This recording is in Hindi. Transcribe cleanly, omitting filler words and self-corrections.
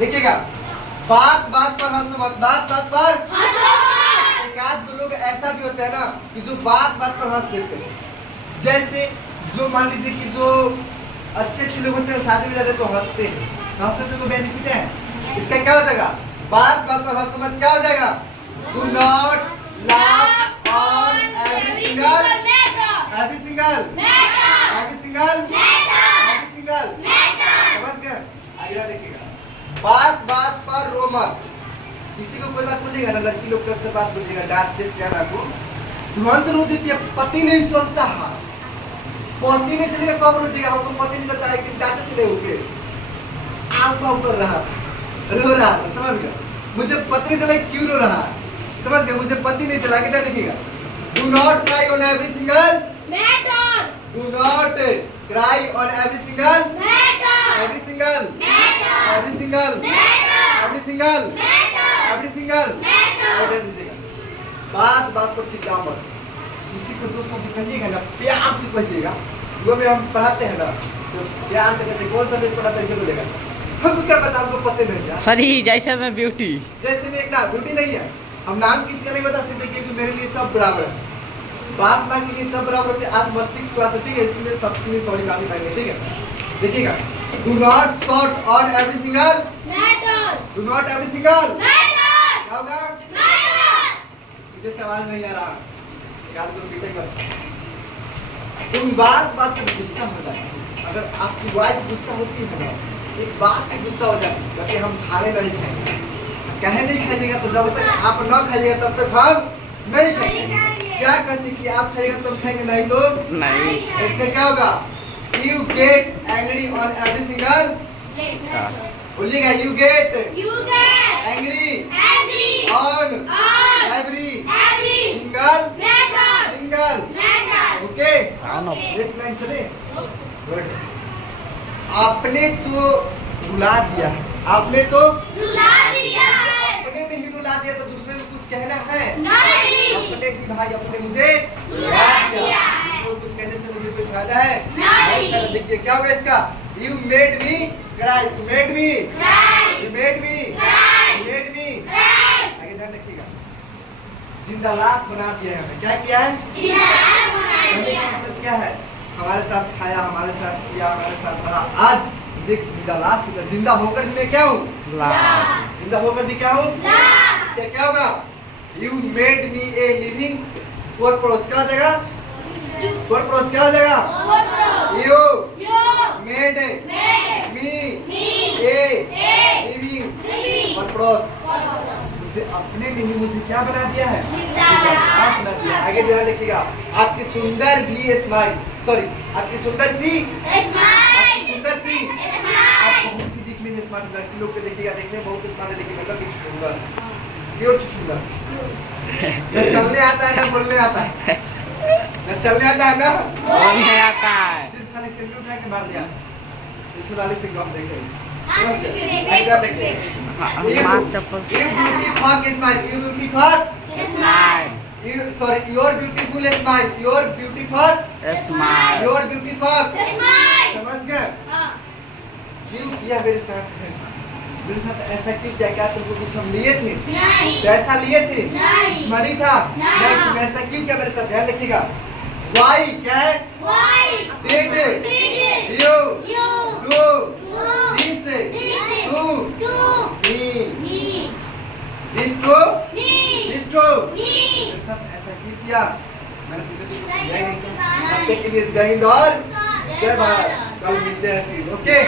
देखिएगा, बात बात पर हंसो मत, बात बात पर हंसो मत। एक आध दो लोग ऐसा भी होते हैं ना कि जो बात बात पर हंस देते हैं। जैसे जो मान लीजिए कि जो अच्छे अच्छे लोग होते हैं शादी में जाते हैं तो हंसते हैं, हंसने से कोई बेनिफिट है? इसका क्या हो जाएगा? बात बात पर हंसो मत क्या हो जाएगा? Do not laugh on every single समझ गए? आगे देखिएगा, बात बात पर रो मत। किसी को कोई बात बोलिएगा ना, लड़की लोग को अक्सर बात बोलिएगा डांटते से ना को तुरंत रो देती है, पति नहीं चलता है, पति नहीं चलेगा कब रो देगा? हमको पति नहीं चलता है कि डांटे चले होके आउ पाउ कर रहा रो रहा था, समझ गए? मुझे पति नहीं चला क्यों रो रहा? समझ गए? मुझे पति नहीं चला, कितना देखिएगा, do not cry on every single matter, do not cry on every single matter, every single matter, every single matter, every single matter, every single matter. दीजिएगा, बात बात पर चिल्ला मत। किसी को दो शब्द कहिएगा ना, प्यार से कहिएगा। सुबह में हम पढ़ाते हैं ना तो प्यार से कहते, कौन सा पेज पढ़ाते ऐसे बोलेगा, हमको क्या पता, हमको पता नहीं है। सॉरी, जैसे मैं ब्यूटी, जैसे में एक ना ब्यूटी नहीं है, हम नाम किसी का नहीं बता सकते क्योंकि मेरे लिए सब बराबर है, बाप माँ के लिए सब बराबर होते हैं। आज मस्तिष्क क्लास है, ठीक है, इसके लिए सबके लिए सॉरी माफी मांगेंगे, ठीक है? देखिएगा, do not short on every single matter, do not every single matter. क्या होगा? मैटर। मुझे सवाल नहीं आ रहा, गाल को पीटेगा। तुम बात बात पर गुस्सा हो जाए, अगर आपकी वाइफ गुस्सा होती है ना, एक बात पे गुस्सा हो जाए कि हम खाने नहीं खाएंगे, कहे नहीं खाइएगा तो जब तक आप न खाइएगा तब तक हम नहीं खाएंगे। क्या कहें कि आप खाइएगा तब खाएंगे, नहीं तो नहीं। इसका क्या होगा? You get angry on every single, बोलिएगा, you get angry on every single okay. Next line चले। गुड। आपने तो रुला दिया, आपने तो रुला दिया, अपने नहीं रुला दिया तो दूसरे को कुछ कहना है नहीं। अपने की भाई अपने मुझे रुला दिया, इसको कुछ कहने से मुझे कोई फायदा है नहीं। देखिए क्या होगा इसका, you made me cry, you made me cry, you made me cry, you made me cry. आगे ध्यान रखिएगा, जिंदा लाश बना दिया है। क्या किया है? जिंदा लाश बना दिया। मतलब क्या है? हमारे साथ खाया, हमारे साथ किया, हमारे साथ रहा। आज मुझे जिंदा लाश की तरह, जिंदा होकर भी मैं क्या हूँ? लाश। जिंदा होकर भी क्या हूँ? लाश। क्या होगा? You made me a living corpus। क्या हो जाएगा? corpus क्या हो जाएगा? You made me a living corpus। मुझे अपने लिए मुझे क्या बना दिया है? जिंदा लाश बना दिया। आगे ध्यान रखिएगा, आपकी सुंदर भी स्माइल, सॉरी आपकी सुंदर सी स्माइल, आपकी सुंदर सी स्माइल। आप बहुत ही दिखने में स्मार्ट, लड़की लोग को देखिएगा, देखने में बहुत स्मार्ट है लेकिन मतलब कुछ सुंदर, प्योर सुंदर। न चलने आता है ना बोलने आता है, न चलने आता है ना बोलने आता है, सिर्फ खाली सिंदूर उठा के मार दिया। इस वाले से कम देख रहे हैं, ऐसा देखिए, ये beautiful smile, you beautiful smile, you sorry your beautiful smile, your beautiful smile, your beautiful smile। समझ गए? क्यों किया मेरे साथ ऐसा? मेरे साथ ऐसा क्यों किया? क्या तुमको कुछ हम लिए थे? नहीं। पैसा लिए थे? नहीं। दुश्मनी था? नहीं। तुम ऐसा क्यों किया मेरे साथ? ध्यान रखिएगा, why क्या है? why did you do this to me, this to me, मेरे साथ ऐसा क्यों किया? मैंने तुझे कुछ किया ही नहीं। आपके लिए जय हिंद और जय भारत। कल मिलते हैं फिर, ओके।